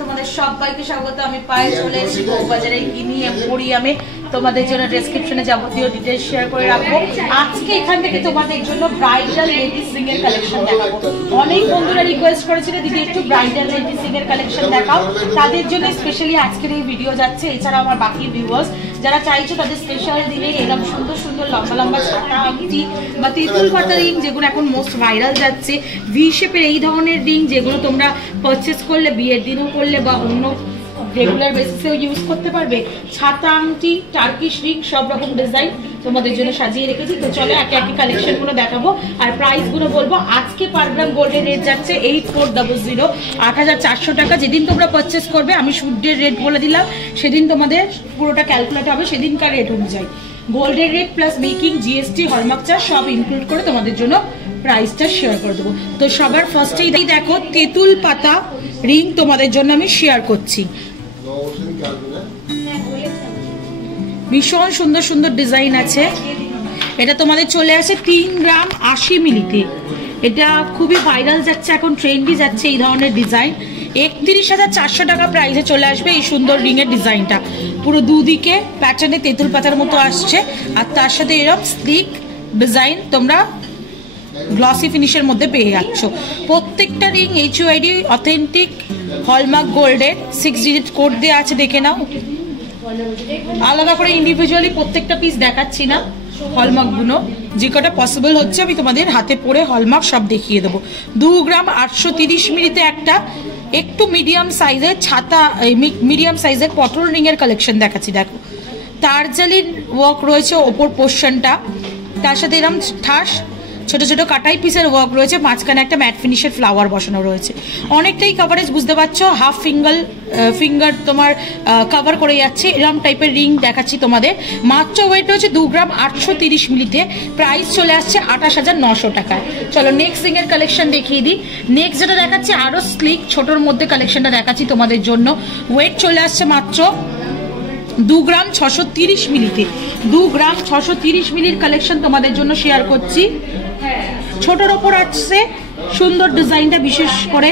তোমাদের সবাইকে স্বাগত। আমি পায়ে চলে এসেছি বাজারে কিনিয়ে পরিয়ামে তোমাদের জন্য ডেসক্রিপশনে যাবতীয় ডিটেইলস শেয়ার করে রাখবো। আজকে এখান থেকে তোমাদের জন্য ব্রাইডাল লেডিস রিং এর কালেকশন দেখাবো। অনেক বন্ধুরা রিকোয়েস্ট করেছিল দিদি একটু ব্রাইডাল লেডিস রিং এর কালেকশন দেখাও, তাদের জন্য স্পেশালি আজকের এই ভিডিও যাচ্ছে। এছাড়া আমার বাকি ভিউয়ার্স যারা চাইছো তাদের স্পেশাল দিনে এরকম সুন্দর সুন্দর লম্বা লম্বা ছাতা আংটি বা তেঁতুল পাতা রিং যেগুলো এখন মোস্ট ভাইরাল যাচ্ছে, ভি শেপের এই ধরনের রিং যেগুলো তোমরা পারচেস করলে বিয়ের দিনও করলে বা অন্য রেগুলার বেসিসেও ইউজ করতে পারবে। ছাতা আংটি, টার্কিশ রিং সব রকম ডিজাইন তোমাদের জন্য সাজিয়ে রেখেছি। তো চলো একে একে কালেকশনগুলো দেখাবো আর প্রাইসগুলো বলবো। আজকে পার গ্রাম গোল্ডের রেট যাচ্ছে 8400, 8400 টাকা। যেদিন তোমরা পারচেস করবে আমি শুডের রেট বলে দিলাম, সেদিন তোমাদের পুরোটা ক্যালকুলেট হবে সেদিনকার রেট অনুযায়ী। গোল্ডের rate plus making, GST, hallmark charge সব ইনক্লুড করে তোমাদের জন্য প্রাইসটা শেয়ার করে দেবো। তো সবার ফার্স্টেই দেখো তেঁতুল পাতা রিং তোমাদের জন্য আমি শেয়ার করছি। ভীষণ সুন্দর সুন্দর ডিজাইন আছে। এটা তোমাদের চলে আসে 3 গ্রাম 80 মিলিতে। এটা খুবই ভাইরাল যাচ্ছে, এখন ট্রেন্ডি যাচ্ছে এই ধরনের ডিজাইন। 31,400 টাকা প্রাইসে চলে আসবে এই সুন্দর রিং এর ডিজাইনটা। পুরো দুদিকে প্যাটার্নে তেঁতুল পাতার মতো আসছে আর তার সাথে এরকম স্লিক ডিজাইন তোমরা গ্লসি ফিনিশের মধ্যে পেয়ে যাচ্ছ। প্রত্যেকটা রিং HUID অথেন্টিক হলমার্ক গোল্ডের 6 ডিজিট কোড দেওয়া আছে, দেখে নাও। আলাদা করে ইন্ডিভিজুয়ালি প্রত্যেকটা পিস দেখাচ্ছি না, হলমার্ক গুলো যে কটা পসিবল হচ্ছে আমি তোমাদের হাতে পরে হলমার্ক সব দেখিয়ে দেবো। 2 গ্রাম 830 মিলিতে একটা একটু মিডিয়াম সাইজের ছাতা, মিডিয়াম সাইজের পটল রিং এর কালেকশন দেখাচ্ছি। দেখো তারজালির ওয়ার্ক রয়েছে ওপর পোর্শনটা, তার সাথে এরকম ঠাস ছোট ছোট কাটাই পিসের ওয়ার্ক রয়েছে, মাঝখানে একটা ম্যাট ফিনিশের ফ্লাওয়ার বসানো রয়েছে। অনেকটাই কভারেজ বুঝতে পারছো, হাফ ফিঙ্গার তোমার কভার করে যাচ্ছে এরকম টাইপের রিং দেখাচ্ছি তোমাদের। মাত্র ওয়েট রয়েছে 2 গ্রাম 830 মিলিতে, প্রাইস চলে আসছে 28,900 টাকায়। চলো নেক্সট রিং এর কালেকশন দেখিয়ে দিই। নেক্সট যেটা দেখাচ্ছি আরো স্লিক ছোটর মধ্যে কালেকশনটা দেখাচ্ছি তোমাদের জন্য। ওয়েট চলে আসছে মাত্র 2 গ্রাম 630 মিলিতে। 2 গ্রাম 630 মিলির কালেকশন তোমাদের জন্য শেয়ার করছি। ছোটর ওপর আসছে সুন্দর ডিজাইনটা, বিশেষ করে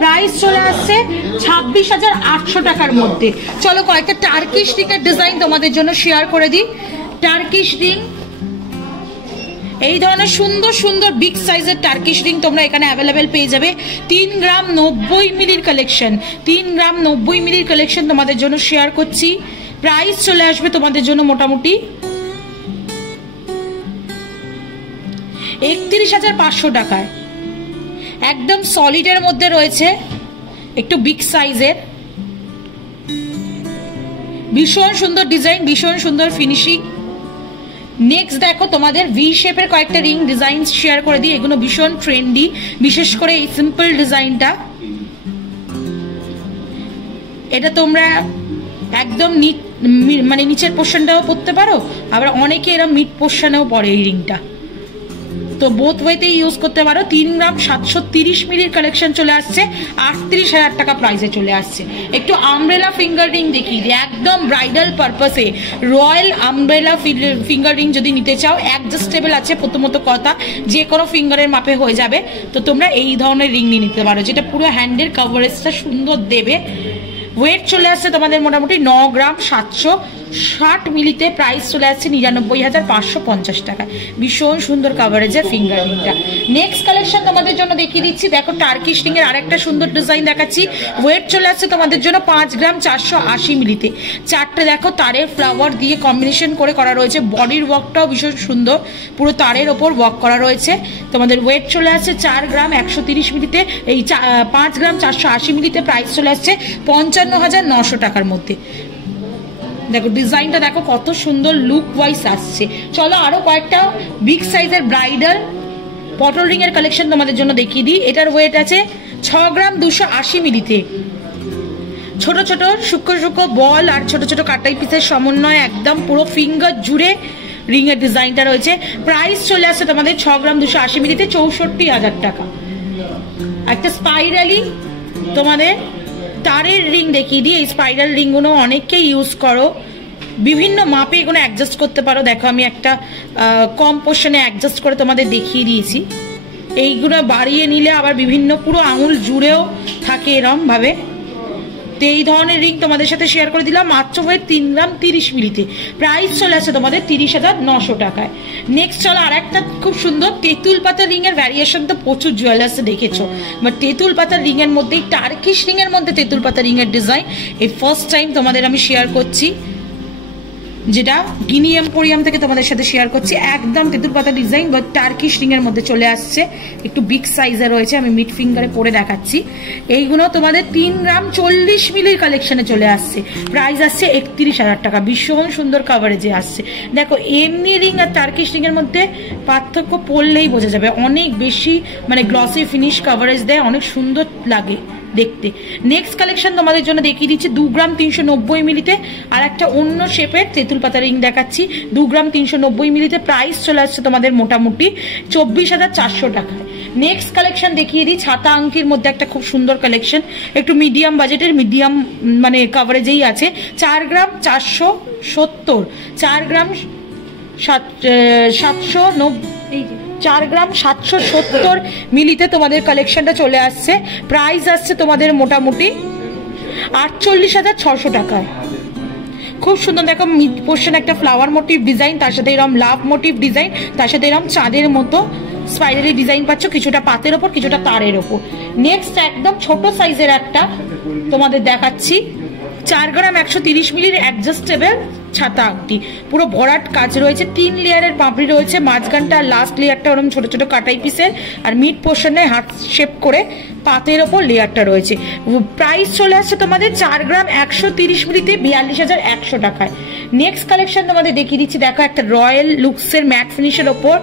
প্রাইস চলে আসছে 26,800 টাকার মধ্যে। চলো কয়েকটা টার্কিশ রিং এর ডিজাইন তোমাদের জন্য শেয়ার করে দিই। টার্কিশ রিং এই ধরনের সুন্দর সুন্দর বিগ সাইজের টার্কিশ রিং তোমরা এখানে অ্যাভেলেবেল পেয়ে যাবে। 3 গ্রাম 90 মিলির কালেকশন, 3 গ্রাম 90 মিলির কালেকশন তোমাদের জন্য শেয়ার করছি। প্রাইস চলে আসবে তোমাদের জন্য মোটামুটি 31,500 টাকায়। একদম সলিডের মধ্যে রয়েছে, একটু বিগ সাইজের, ভীষণ সুন্দর ডিজাইন, ভীষণ সুন্দর ফিনিশিং। নেক্সট দেখো তোমাদের ভি শেপের কয়েকটা রিং ডিজাইন শেয়ার করে দিই। এগুলো ভীষণ ট্রেন্ডি, বিশেষ করে এই সিম্পল ডিজাইনটা। এটা তোমরা একদম মানে নিচের পোর্শনটাও পরতে পারো, আবার অনেকে এরা মিড পোর্শনেও পরে এই রিংটা, তো বোথ ওয়েতে ইউজ করতে পারো। 3 গ্রাম 730 মিলির কালেকশন চলে আসছে 38,000 টাকা প্রাইসে চলে আসছে। একটু আমব্রেলা ফিঙ্গার রিং দেখিয়ে দিই, একদম ব্রাইডাল পারপাসে। রয়্যাল আমব্রেলা ফিঙ্গার রিং যদি নিতে চাও অ্যাডজাস্টেবল আছে, প্রথমত কথা যে কোনো ফিঙ্গারের মাপে হয়ে যাবে। তো তোমরা এই ধরনের রিং নিয়ে নিতে পারো, যেটা পুরো হ্যান্ডের কভারেজটা সুন্দর দেবে। ওয়েট চলে আসছে তোমাদের মোটামুটি 9 গ্রাম 760 মিলিতে। প্রাইস চলে আসছে 99,550 টাকা। ভীষণ সুন্দর কাভারেজের ফিঙ্গার রিংটা। নেক্সট কালেকশন তোমাদের জন্য দেখিয়ে দিচ্ছি। দেখো টার্কিশ রিং এর আরেকটা সুন্দর ডিজাইন দেখাচ্ছি। ওয়েট চলে আসছে তোমাদের জন্য 5 গ্রাম 480 মিলিতে। চারটে দেখো তারের ফ্লাওয়ার দিয়ে কম্বিনেশন করে করা রয়েছে, বডির ওয়ার্কটাও ভীষণ সুন্দর, পুরো তারের ওপর ওয়ার্ক করা রয়েছে। তোমাদের ওয়েট চলে আসছে 4 গ্রাম 130 মিলিতে, এই 5 গ্রাম 480 মিলিতে। প্রাইস চলে আসছে 55,900 টাকার মধ্যে। দেখো ডিজাইনটা দেখো কত সুন্দর লুক ওয়াইজ আসছে। চলো আরো কয়েকটা বিগ সাইজের ব্রাইডাল পটল রিং এর কালেকশন তোমাদের জন্য দেখিয়ে দিই। এটার ওয়েট আছে 6 গ্রাম 280 মিলিতে। ছোট ছোট সূক্ষ্ম সূক্ষ্ম বল আর ছোট ছোট কাটাই পিসের সমন্বয়, একদম পুরো ফিঙ্গার জুড়ে রিং এর ডিজাইনটা রয়েছে। প্রাইস চলে আসছে তোমাদের 6 গ্রাম 280 মিলিতে 64,000 টাকা। একটা স্পাইরালি তোমাদের তারের রিং দেখিয়ে দিই। এই স্পাইরাল রিংগুলো অনেকেই ইউজ করো, বিভিন্ন মাপে এগুলো অ্যাডজাস্ট করতে পারো। দেখো আমি একটা কম পোর্শনে অ্যাডজাস্ট করে তোমাদের দেখিয়ে দিয়েছি। এইগুলো বাড়িয়ে নিলে আবার বিভিন্ন পুরো আঙুল জুড়েও থাকে এরম ভাবে। তো এই ধরনের রিং তোমাদের সাথে শেয়ার করে দিলাম মাত্র ওয়েট 3 গ্রাম 30 মিলিতে। প্রাইস চলে আসছে তোমাদের 30,900 টাকায়। নেক্সট চলো আর একটা খুব সুন্দর তেঁতুল পাতা রিং এর ভ্যারিয়েশন তো প্রচুর জুয়েলার্সে দেখেছো, বাট তেঁতুল পাতা রিং এর মধ্যেই টার্কিশ রিং এর মধ্যে তেঁতুল পাতা রিং এর ডিজাইন এই ফার্স্ট টাইম তোমাদের আমি শেয়ার করছি, যেটা গিনি এম্পোরিয়াম থেকে তোমাদের সাথে শেয়ার করছি। একদম তেঁতুল পাতা ডিজাইন বা টার্কিশ রিং এর মধ্যে চলে আসছে, একটু বিগ সাইজে রয়েছে, আমি মিড ফিঙ্গারে পরে দেখাচ্ছি। এইগুলো তোমাদের 3 গ্রাম 40 মিলির কালেকশনে চলে আসছে। প্রাইস আসছে 31,000 টাকা। ভীষণ সুন্দর কাভারেজে আসছে। দেখো এমনি রিং আর টার্কিশ রিং এর মধ্যে পার্থক্য পড়লেই বোঝা যাবে, অনেক বেশি মানে গ্লসি ফিনিশ কাভারেজ দেয়, অনেক সুন্দর লাগে দেখতে। নেক্সট কালেকশন তোমাদের জন্য দেখিয়ে দিচ্ছি 2 গ্রাম 390 মিলিতে আর একটা অন্য শেপের তেঁতুল পাতা রিং দেখাচ্ছি 2 গ্রাম 390 মিলিতে। প্রাইস চলে আসছে তোমাদের মোটামুটি 24,400 টাকায়। নেক্সট কালেকশন দেখিয়ে দিই ছাতা আংটির মধ্যে একটা খুব সুন্দর কালেকশন, একটু মিডিয়াম বাজেটের, মিডিয়াম মানে কাভারেজেই আছে। 4 গ্রাম 470, 4 গ্রাম 790, 4 গ্রাম 770 মিলিতে তোমাদের কালেকশনটা চলে আসছে। প্রাইস আসছে তোমাদের মোটামুটি 48,600 টাকায়। খুব সুন্দর দেখো মিড পোর্শন একটা ফ্লাওয়ার মোটিভ ডিজাইন, তার সাথে এরকম লাভ মোটিভ ডিজাইন, তার সাথে এরকম চাঁদের মতো স্পাইরালি ডিজাইন পাচ্ছ, কিছুটা পাতের ওপর কিছুটা তারের ওপর। নেক্সট একদম ছোট সাইজের একটা তোমাদের দেখাচ্ছি 4 গ্রাম 130 মিলির অ্যাডজাস্টেবল ছাতা আংটি, পুরো ভরাট কাজ রয়েছে, 3 লেয়ারের পাপড়ি রয়েছে, মাঝখানটা লাস্ট লেয়ারটা ওরকম ছোট ছোট কাটাই পিসের, আর মিড পোর্শনে হার্ট শেপ করে পাতের ওপর লেয়ারটা রয়েছে। প্রাইস চলে আসছে তোমাদের 4 গ্রাম 130 মিলিতে 42,100 টাকায়। নেক্সট কালেকশন তোমাদের দেখিয়ে দিচ্ছি, দেখো একটা রয়্যাল লুকসের ম্যাট ফিনিশের ওপর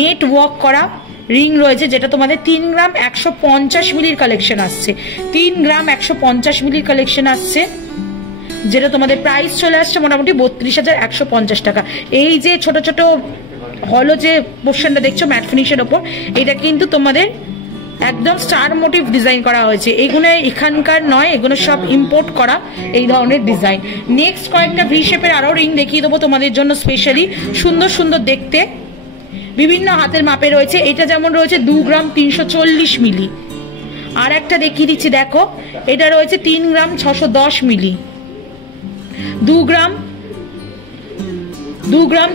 নেট ওয়ার্ক করা রিং রয়েছে, যেটা তোমাদের 3 গ্রাম 150 মিলির কালেকশন আসছে। 3 গ্রাম 150 মিলির কালেকশন আসছে, যেটা তোমাদের প্রাইস চলে আসছে মোটামুটি 32,150 টাকা। এই যে ছোট ছোট হলো যে পোর্শনটা দেখছো ম্যাট ফিনিশের ওপর, এটা কিন্তু তোমাদের একদম স্টার মোটিভ ডিজাইন করা হয়েছে। এগুলো এখানকার নয়, এগুলো সব ইম্পোর্ট করা এই ধরনের ডিজাইন। নেক্সট কয়েকটা ভি শেপের আরো রিং দেখিয়ে দেবো তোমাদের জন্য স্পেশালি, সুন্দর সুন্দর দেখতে, বিভিন্ন হাতের মাপে রয়েছে। এটা যেমন রয়েছে 2 গ্রাম 340 মিলি। আর একটা দেখিয়ে দিচ্ছি দেখো, এটা রয়েছে 3 গ্রাম 610 মিলি। 2 গ্রাম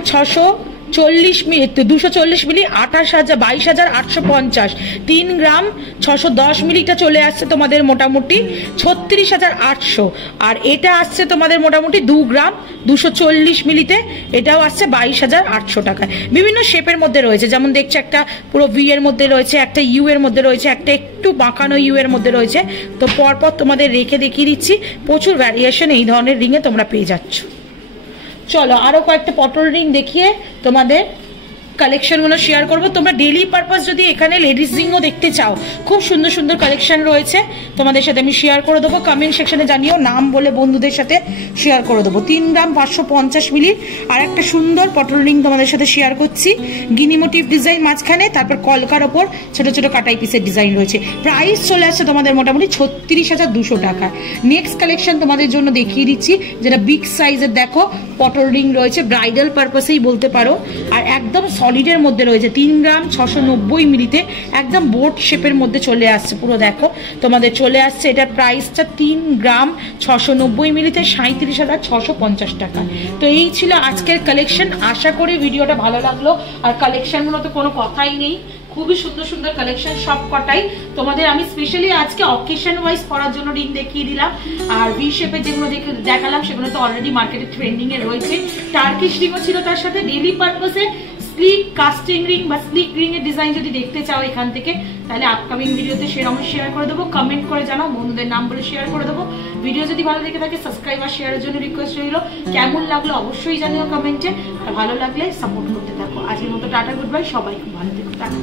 640 মিলি 240 মিলি 22,850। 3 গ্রাম 610 মিলিটা চলে আসছে তোমাদের মোটামুটি 36,800। আর এটা আসছে তোমাদের মোটামুটি 2 গ্রাম 240 মিলিতে, এটাও আসছে 22,800 টাকায়। বিভিন্ন শেপের মধ্যে রয়েছে, যেমন দেখছো একটা পুরো ভি এর মধ্যে রয়েছে, একটা ইউ এর মধ্যে রয়েছে, একটা একটু বাঁকানো ইউ এর মধ্যে রয়েছে। তো পরপর তোমাদের রেখে দেখিয়ে দিচ্ছি, প্রচুর ভ্যারিয়েশন এই ধরনের রিংয়ে তোমরা পেয়ে যাচ্ছ। চলো আরো কয়েকটা পটল রিং দেখিয়ে তোমাদের কালেকশনগুলো শেয়ার করবো। তোমরা ডেইলি পারপাস যদি এখানে লেডিস রিংও দেখতে চাও, খুব সুন্দর সুন্দর কালেকশন রয়েছে, তোমাদের সাথে আমি শেয়ার করে দেবো। কমেন্ট সেকশনে জানিও, নাম বলে বন্ধুদের সাথে শেয়ার করে দেবো। 3 গ্রাম 550 মিলি আর একটা সুন্দর পটল রিং তোমাদের সাথে শেয়ার করছি, গিনি মোটিভ ডিজাইন মাঝখানে, তারপর কলকার ওপর ছোট ছোট কাটাই পিসের ডিজাইন রয়েছে। প্রাইস চলে আসছে তোমাদের মোটামুটি 36,200 টাকা। নেক্সট কালেকশন তোমাদের জন্য দেখিয়ে দিচ্ছি, যেটা বিগ সাইজের দেখো পটল রিং রয়েছে, ব্রাইডাল পারপাসেই বলতে পারো, আর একদম সলিডের মধ্যে রয়েছে। 3 গ্রাম 690 মিলিতে একদম বোট শেপের মধ্যে চলে আসছে পুরো, দেখো তোমাদের চলে আসছে। এটার প্রাইসটা 3 গ্রাম 690 মিলিতে 37,650 টাকা। তো এই ছিল আজকের কালেকশন। আশা করি ভিডিওটা ভালো লাগলো। আর কালেকশনগুলো তো কোনো কথাই নেই, খুবই সুন্দর সুন্দর কালেকশন সব কটাই তোমাদের আমি স্পেশালি আজকে অকেশন ওয়াইজ পরার জন্য রিং দেখিয়ে দিলাম। আর ভি শেপে যেগুলো দেখালাম সেগুলো তো অলরেডি মার্কেটে ট্রেন্ডিং এ রয়েছে। টার্কিশ রিংও ছিল তার সাথে। ডেইলি পারপাসে স্লিক কাস্টিং রিং বা স্লিক রিং এর ডিজাইন যদি দেখতে চাও এখান থেকে, তাহলে আপকামিং ভিডিওতে সেরকম শেয়ার করে দেবো। কমেন্ট করে জানাও, বন্ধুদের নাম বলে শেয়ার করে দেবো। ভিডিও যদি ভালো লেগে থাকে সাবস্ক্রাইব আর শেয়ারের জন্য রিকোয়েস্ট রইল। কেমন লাগলো অবশ্যই জানিও কমেন্টে, আর ভালো লাগলে সাপোর্ট করতে থাকো। আজকের মতো টাটা, গুড বাই, সবাই খুব ভালো থেকো, টাটা।